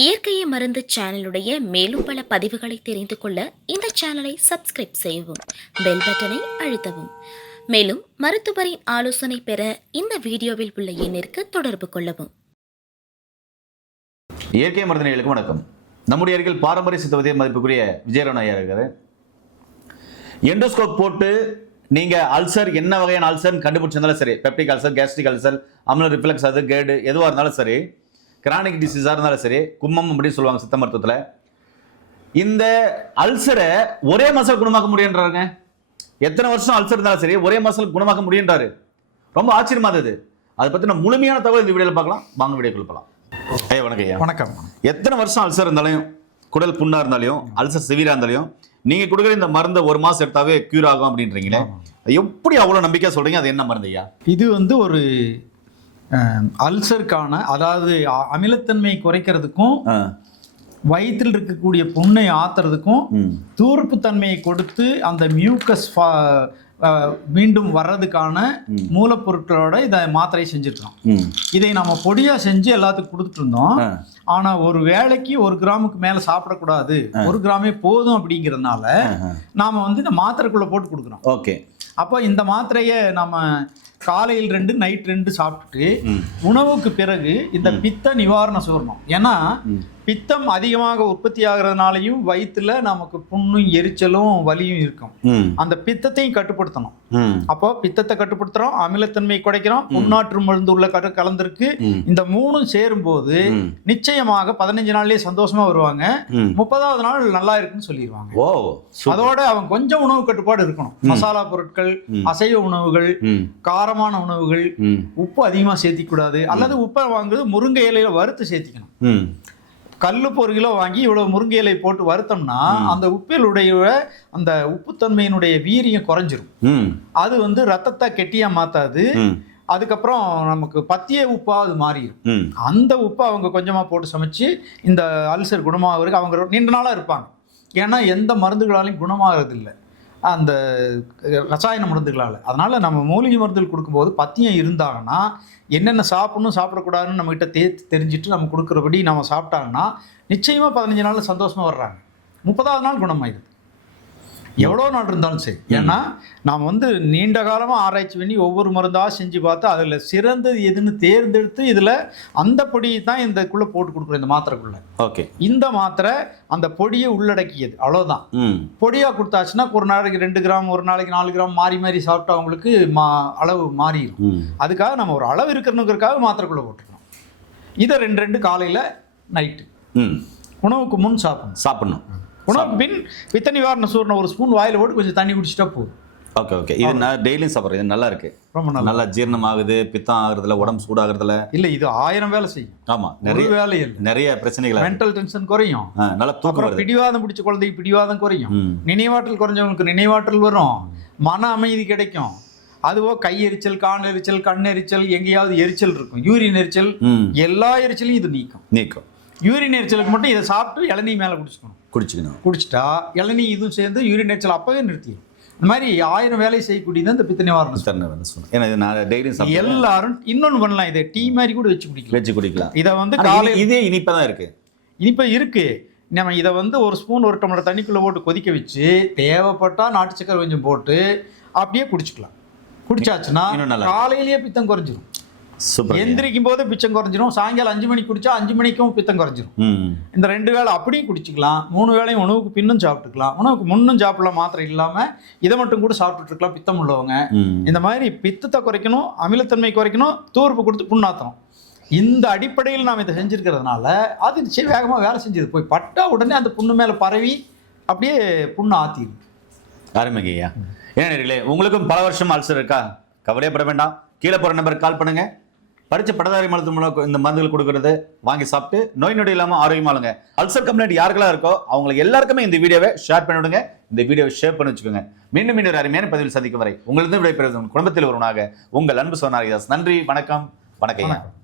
இயற்கையை மருந்து சேனலுடைய மேலும் பல பதிவுகளை தெரிந்து கொள்ள இந்த சேனலை சப்ஸ்கிரைப் செய்யவும், பெல் பட்டனை அழுத்தவும். மேலும் மருத்துவரின் ஆலோசனை பெற இந்த வீடியோவில் உள்ள எண்ணிற்கு தொடர்பு கொள்ளவும். இயற்கை மருந்தினர்களுக்கு வணக்கம். நம்முடைய அருகில் பாரம்பரிய சித்த வைத்திய மதிப்புக்குரிய விஜயரமண ஐயா இருக்காரு. எண்டோஸ்கோப் போட்டு நீங்க அல்சர் என்ன வகையான அல்சர் கண்டுபிடிச்சிருந்தாலும் சரி, பெப்டிக் அல்சர், கேஸ்ட்ரிக் அல்சர், அமில ரிஃப்ளக்ஸ், அது கேடு எதுவாக இருந்தாலும் சரி, கிரானிக் டிசீஸாக இருந்தாலும் சரி, கும்மம் அப்படின்னு சொல்லுவாங்க சித்த மருத்துவத்தில். இந்த அல்சரை ஒரே மாசம் குணமாக்க முடியுன்றாங்க. எத்தனை வருஷம் அல்சர் இருந்தாலும் சரி ஒரே மாசம் குணமாக்க முடியுன்றாரு. ரொம்ப ஆச்சரியமா இருந்தது. அதை பத்தின முழுமையான தகவல் இந்த வீடியோவில் பார்க்கலாம். வாங்க வீடியோக்குள்ள போகலாம். ஐயா வணக்கம். ஐயா வணக்கம். எத்தனை வருஷம் அல்சர் இருந்தாலும், குடல் புண்ணா இருந்தாலும், அல்சர் சிவியரா இருந்தாலும், நீங்க கொடுக்குற இந்த மருந்தை ஒரு மாசம் எடுத்தாவே கியூர் ஆகும் அப்படின்றீங்களே, எப்படி அவ்வளவு நம்பிக்கை சொல்றீங்க? அது என்ன மருந்து ஐயா? இது ஒரு அல்சருக்கான, அதாவது அமிலத்தன்மை குறைக்கிறதுக்கும் வயிற்றில் இருக்கக்கூடிய புண்ணை ஆத்துறதுக்கும் தூர்ப்பு தன்மையை கொடுத்து அந்த மியூக்கஸ் மீண்டும் வர்றதுக்கான மூலப்பொருட்களோட இதை மாத்திரை செஞ்சிருக்கோம். இதை நம்ம பொடியா செஞ்சு எல்லாத்துக்கும் கொடுத்துட்டு இருந்தோம். ஆனா ஒரு வேளைக்கு 1 கிராமுக்கு மேல சாப்பிடக்கூடாது, 1 கிராமே போதும் அப்படிங்கிறதுனால நாம இந்த மாத்திரைக்குள்ள போட்டு கொடுக்குறோம். ஓகே. அப்போ இந்த மாத்திரையை நம்ம காலையில் 2 நைட் 2 சாப்பிட்டுட்டு உணவுக்கு பிறகு இந்த பித்த நிவாரண சூர்ணம், ஏன்னா பித்தம் அதிகமாக உற்பத்தி ஆகிறதுனாலையும் வயிற்றுல நமக்கு புண்ணும் எரிச்சலும் வலியும் இருக்கும். அந்த பித்தத்தையும் கட்டுப்படுத்தணும். அப்போ பித்தத்தை கட்டுப்படுத்துறோம், அமிலத்தன்மை குறைக்கிறோம், புண்ணாற்று மருந்து உள்ள கலந்திருக்கு. இந்த 3 சேரும் போது நிச்சயமாக 15 நாள்லயே சந்தோஷமா வருவாங்க. 30வது நாள் நல்லா இருக்குன்னு சொல்லிடுவாங்க. அதோட அவங்க கொஞ்சம் உணவு கட்டுப்பாடு இருக்கணும். மசாலா பொருட்கள், அசைவ உணவுகள், காரமான உணவுகள், உப்பு அதிகமா சேர்த்திக்க கூடாது. அல்லது உப்பை வாங்குறது முருங்கை இலையில வறுத்து சேர்த்திக்கணும். கல்லுப்பு 1 கிலோ வாங்கி இவ்வளவு முருங்கை இலை போட்டு வறுத்தோம்னா அந்த உப்பிலுடைய அந்த உப்புத்தன்மையினுடைய வீரியம் குறைஞ்சிரும். அது ரத்தத்தை கெட்டியா மாத்தாது. அதுக்கப்புறம் நமக்கு பத்திய உப்பா அது மாறிடும். அந்த உப்பை அவங்க கொஞ்சமா போட்டு சமைச்சு இந்த அல்சர் குணமாகிறதுக்கு அவங்க நீண்ட நாளா இருப்பாங்க. ஏன்னா எந்த மருந்துகளாலையும் குணமாகிறது இல்லை அந்த ரசாயன மருந்துகளால். அதனால நம்ம மூலிகை மருந்துகள் கொடுக்கும்போது பத்தியம் இருந்தாங்கன்னா என்னென்ன சாப்பிடணும் சாப்பிடக்கூடாதுன்னு நம்மகிட்ட தெரிஞ்சுட்டு நம்ம கொடுக்குறபடி நம்ம சாப்பிட்டாங்கன்னா நிச்சயமாக 15 நாளில் சந்தோஷமாக வர்றாங்க. 30வது நாள் குணமாயிருது. எவ்வளோ நாள் இருந்தாலும் சரி. ஏன்னா நாம் நீண்ட காலமாக ஆராய்ச்சி பண்ணி ஒவ்வொரு மருந்தாக செஞ்சு பார்த்து அதில் சிறந்தது எதுன்னு தேர்ந்தெடுத்து இதில் அந்த பொடியை தான் இதுக்குள்ளே போட்டு கொடுக்குறோம், இந்த மாத்திரைக்குள்ளே. ஓகே. இந்த மாத்திரை அந்த பொடியை உள்ளடக்கியது, அவ்வளோதான். பொடியாக கொடுத்தாச்சுன்னா ஒரு நாளைக்கு 2 கிராம், ஒரு நாளைக்கு 4 கிராம் மாறி மாறி சாப்பிட்டா அவங்களுக்கு அளவு மாறிடும். அதுக்காக நம்ம ஒரு அளவு இருக்கிறனுங்கிறதுக்காக மாத்திரைக்குள்ளே போட்டுருக்கோம். இதை 2 காலையில் நைட்டு உணவுக்கு முன் சாப்பிடணும். உணவுக்கு பின் பித்த நிவாரண சூர்ணம் 1 ஸ்பூன் வாயில போட்டு கொஞ்சம் தண்ணி குடிச்சிட்டா போதும். Okay okay. இது நான் டெய்லியும் சாப்பிட்றேன். இது நல்லா இருக்கு. ரொம்ப நல்லா ஜீரணம் ஆகுது, பித்தம் ஆகுறதுல, உடம்பு சூடாகிறதுல இல்ல. இது 1000 வேலை செய்யும். ஆமா, நிறைய வேலை இல்லை. நிறைய பிரச்சனைகள், மென்டல் டென்ஷன் குறையும், நல்லா தூக்கம் வரும், பிடிவாதம் பிடிச்ச குழந்தைக்கு பிடிவாதம் குறையும், நினைவாற்றல் குறைஞ்சவங்களுக்கு நினைவாற்றல் வரும், மன அமைதி கிடைக்கும். அதுவோ கை எரிச்சல், கால் எரிச்சல், கண் எரிச்சல், எங்கேயாவது எரிச்சல் இருக்கும், யூரின் எரிச்சல், எல்லா எரிச்சலையும் இது நீக்கும். யூரின் எரிச்சலுக்கு மட்டும் இதை சாப்பிட்டு இளநீ மேலே குடிச்சிட்டா இளநீ இதுவும் சேர்ந்து யூரின் எரிச்சல் அப்பவே நிறுத்திடும். இந்த மாதிரி 1000 வேலை செய்யக்கூடியது இந்த பித்த நிவாரணம். எல்லாரும் இன்னொன்று பண்ணலாம், இதை டீ மாதிரி கூட வச்சு குடிக்கலாம். இதை காலையில் இதே இனிப்பாக தான் இருக்கு. இனிப்பா இருக்கு. நம்ம இதை 1 ஸ்பூன் 1 டம்ளர் தண்ணிக்குள்ளே போட்டு கொதிக்க வச்சு தேவைப்பட்டா நாட்டு சக்கரை கொஞ்சம் போட்டு அப்படியே குடிச்சுக்கலாம். குடிச்சாச்சுன்னா காலையிலேயே பித்தம் குறைஞ்சிரும். எந்திரிக்கும் போது பிச்சம் குறைஞ்சிரும். சாயங்காலம் 5 மணிக்கு குடிச்சா 5 மணிக்கும் பித்தம் குறைஞ்சிரும். இந்த 2 வேளை அப்படியும் குடிச்சிக்கலாம். 3 வேளையும் உணவுக்கு பின்னும் சாப்பிட்டுக்கலாம், உணவுக்கு முன்னும் சாப்பிடலாம். மாத்திரை இல்லாம இதை மட்டும் கூட சாப்பிட்டுட்டு இருக்கலாம் பித்தம் உள்ளவங்க. இந்த மாதிரி பித்தத்தை குறைக்கணும், அமிலத்தன்மை குறைக்கணும், தூர்ப்பு கொடுத்து புண்ணாத்தணும். இந்த அடிப்படையில் நாம் இதை செஞ்சிருக்கிறதுனால அது வேகமா வேலை செஞ்சது. போய் பட்டா உடனே அந்த புண்ணு மேல பரவி அப்படியே புண்ணு ஆத்திடும். அருமையா. ஏன்னா உங்களுக்கும் பல வருஷம் அல்சர் இருக்கா? கவலையப்பட வேண்டாம். கீழே போற நம்பருக்கு கால் பண்ணுங்க. படிச்ச பட்டதாரி மருத்துவ மூலம் இந்த மருந்துகள் கொடுக்கறது வாங்கி சாப்பிட்டு நோய் நொடி இல்லாமல் ஆரோக்கியமாளுங்க. அல்சர் கம்ப்ளைண்ட் யாருக்கெல்லாம் இருக்கோ அவங்களுக்கு எல்லாருக்குமே இந்த வீடியோவை ஷேர் பண்ணிவிடுங்க. இந்த வீடியோவை ஷேர் பண்ணி வச்சுக்கோங்க. மீண்டும் ஒரு அருமையான பதிவில் சந்திக்கும் வரை உங்களிருந்து விடைபெறுவது குடும்பத்தில் ஒருவனாக உங்கள் அன்பு சோனாரிதாஸ். நன்றி, வணக்கம். வணக்கம்.